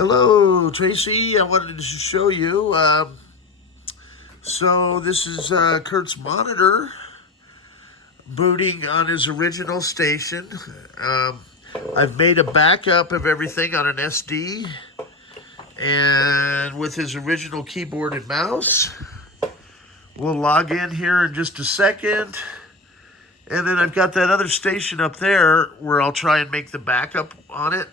Hello, Tracy. I wanted to show you. So this is Curt's monitor booting on his original station. I've made a backup of everything on an SD and with his original keyboard and mouse. We'll log in here in just a second. And then I've got that other station up there where I'll try and make the backup on it.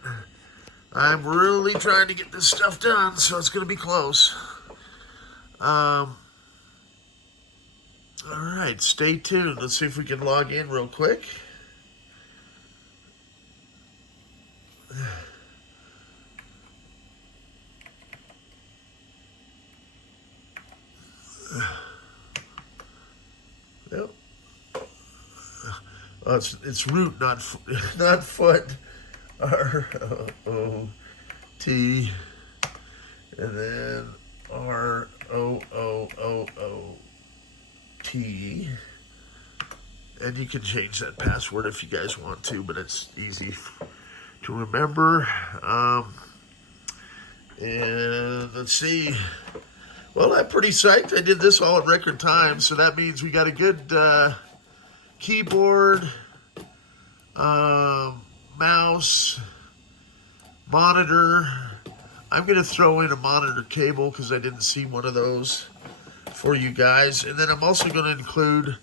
I'm really trying to get this stuff done, so it's going to be close. All right, stay tuned. Let's see if we can log in real quick. Yep. Oh, it's root, not foot. R-O-O-T, and then R-O-O-O-O-T, and you can change that password if you guys want to, but it's easy to remember. And let's see. Well, I'm pretty psyched. I did this all in record time, so that means we got a good keyboard, mouse, monitor. I'm going to throw in a monitor cable because I didn't see one of those for you guys. And then I'm also going to include,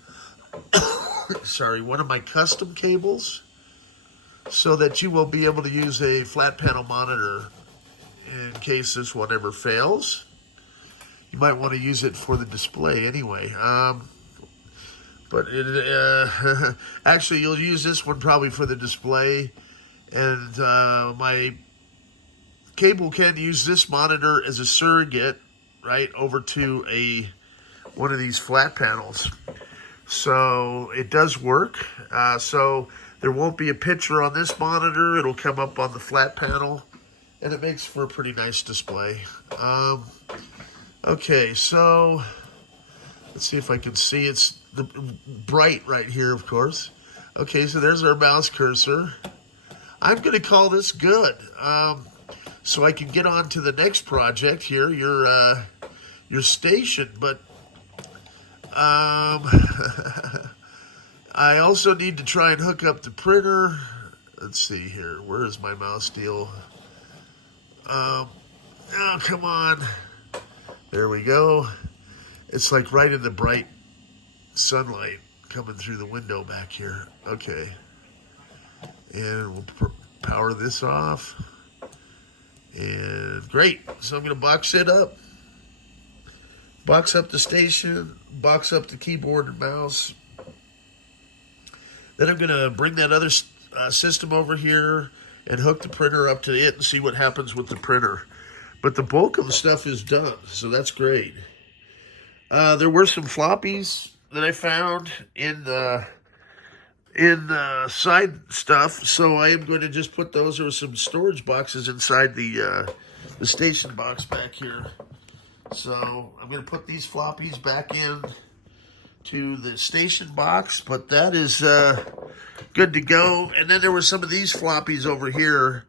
one of my custom cables so that you will be able to use a flat panel monitor in case this one ever fails. You might want to use it for the display anyway. But actually, you'll use this one probably for the display. And my cable can use this monitor as a surrogate, right, over to one of these flat panels. So it does work. So there won't be a picture on this monitor. It'll come up on the flat panel. And it makes for a pretty nice display. Okay, so let's see if I can see. It's the bright right here, of course. Okay, so there's our mouse cursor. I'm going to call this good, so I can get on to the next project here, your station. But I also need to try and hook up the printer. Let's see here. Where is my mouse deal? Oh, come on. There we go. It's like right in the bright sunlight coming through the window back here. Okay. And we'll power this off. And great. So I'm going to box it up. Box up the station. Box up the keyboard and mouse. Then I'm going to bring that other system over here and hook the printer up to it and see what happens with the printer. But the bulk of the stuff is done, so that's great. There were some floppies that I found in the side stuff, so I am going to just put those. There were some storage boxes inside the station box back here. So I'm going to put these floppies back in to the station box, but that is good to go. And then there were some of these floppies over here.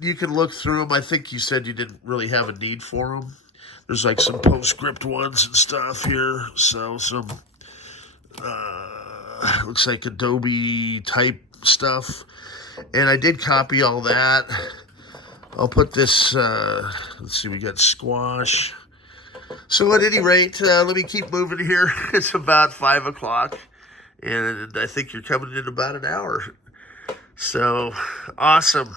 You can look through them. I think you said you didn't really have a need for them. There's like some PostScript ones and stuff here. So some, looks like Adobe type stuff. And I did copy all that. I'll put this, let's see, we got squash. So at any rate, let me keep moving here. It's about 5 o'clock. And I think you're coming in about an hour. So, awesome.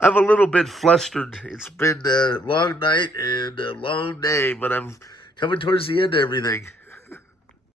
I'm a little bit flustered. It's been a long night and a long day, but I'm coming towards the end of everything.